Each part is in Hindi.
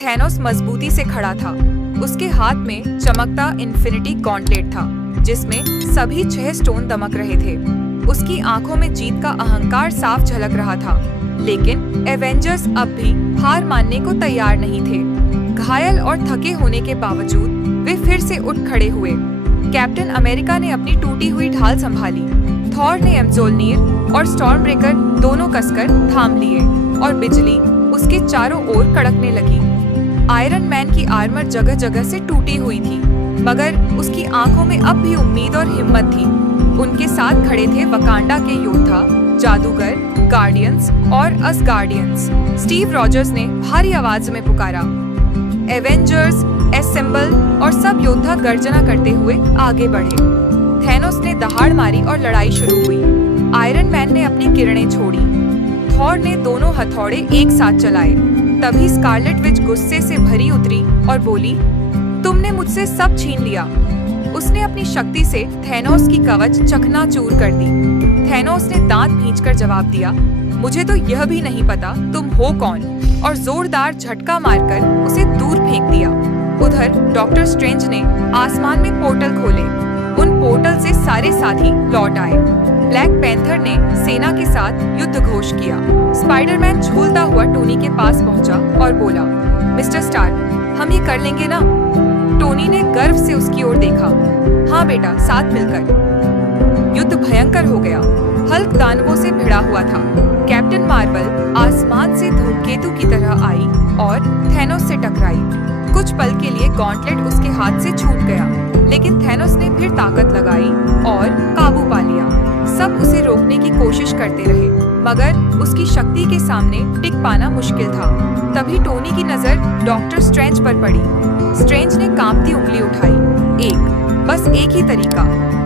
थैनोस मजबूती से खड़ा था। उसके हाथ में चमकता इन्फिनिटी गॉन्टलेट था, जिसमें सभी 6 स्टोन दमक रहे थे। उसकी आंखों में जीत का अहंकार साफ झलक रहा था, लेकिन एवेंजर्स अब भी हार मानने को तैयार नहीं थे। घायल और थके होने के बावजूद वे फिर से उठ खड़े हुए। कैप्टन अमेरिका ने अपनी टूटी हुई ढाल संभाली। थॉर ने एम्जोलनीर और स्टॉर्म ब्रेकर दोनों कसकर थाम लिए और बिजली उसके चारों ओर कड़कने लगी। आयरन मैन की आर्मर जगह जगह से टूटी हुई थी, मगर उसकी आंखों में अब भी उम्मीद और हिम्मत थी। उनके साथ खड़े थे वकांडा के योद्धा, जादूगर, गार्डियंस और असगार्डियंस। स्टीव रॉजर्स ने भारी आवाज में पुकारा, एवेंजर्स असेंबल, और सब योद्धा गर्जना करते हुए आगे बढ़े। थैनोस ने दहाड़ मारी और लड़ाई शुरू हुई। आयरन मैन ने अपनी किरणें छोड़ी। थॉर ने दोनों हथौड़े एक साथ चलाए। तभी स्कारलेट विच गुस्से से भरी उतरी और बोली, तुमने मुझसे सब छीन लिया। उसने अपनी शक्ति से थैनोस की कवच चकनाचूर कर दी। थैनोस ने दांत भींचकर जवाब दिया, मुझे तो यह भी नहीं पता तुम हो कौन, और जोरदार झटका मारकर उसे दूर फेंक दिया। उधर डॉक्टर स्ट्रेंज ने आसमान में पोर्टल खोले। उन पोर्टल से सारे साथी लौट आए। ब्लैक पैंथर ने सेना के साथ युद्ध घोष किया। स्पाइडरमैन झूलता हुआ टोनी के पास पहुंचा और बोला, मिस्टर स्टार्क, हम ये कर लेंगे ना? टोनी ने गर्व से उसकी ओर देखा। हाँ बेटा, साथ मिलकर। युद्ध भयंकर हो गया। हल्क दानवों से भिड़ा हुआ था। कैप्टन मार्वल आसमान से धूमकेतु की तरह आई और थैनोस से टकराई। कुछ पल के लिए गॉन्टलेट उसके हाथ से छूट गया, लेकिन थैनोस ने फिर ताकत लगाई और काबू पा लिया। सब उसे रोकने की कोशिश करते रहे, मगर उसकी शक्ति के सामने टिक पाना मुश्किल था। तभी टोनी की नजर डॉक्टर स्ट्रेंज पर पड़ी। स्ट्रेंज ने कांपती उंगली उठाई। बस एक ही तरीका।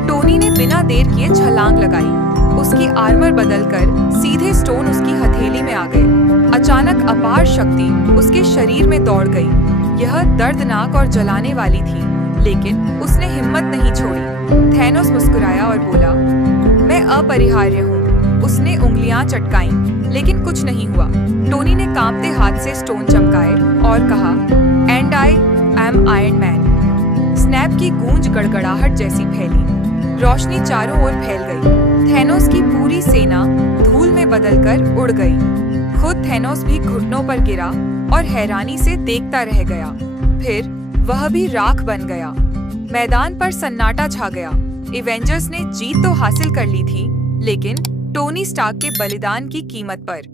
टोनी ने बिना देर किए छलांग लगाई। उसकी आर्मर बदलकर सीधे स्टोन उसकी हथेली में आ गए। अचानक अपार शक्ति उसके शरीर में दौड़ गई। यह दर्दनाक और जलाने वाली थी, लेकिन उसने हिम्मत नहीं छोड़ी। थैनोस मुस्कुराया और बोला, मैं अपरिहार्य हूँ। उसने उंगलियां चटकाई, लेकिन कुछ नहीं हुआ। टोनी ने कांपते हाथ से स्टोन चमकाए और कहा, and I am Iron man. Snap की गूंज गड़गड़ाहट जैसी फैली। रोशनी चारों ओर फैल गई। थैनोस की पूरी सेना धूल में बदलकर उड़ गई। खुद थैनोस भी घुटनों पर गिरा और हैरानी से देखता रह गया। फिर वह भी राख बन गया। मैदान पर सन्नाटा छा गया। एवेंजर्स ने जीत तो हासिल कर ली थी, लेकिन टोनी स्टार्क के बलिदान की कीमत पर।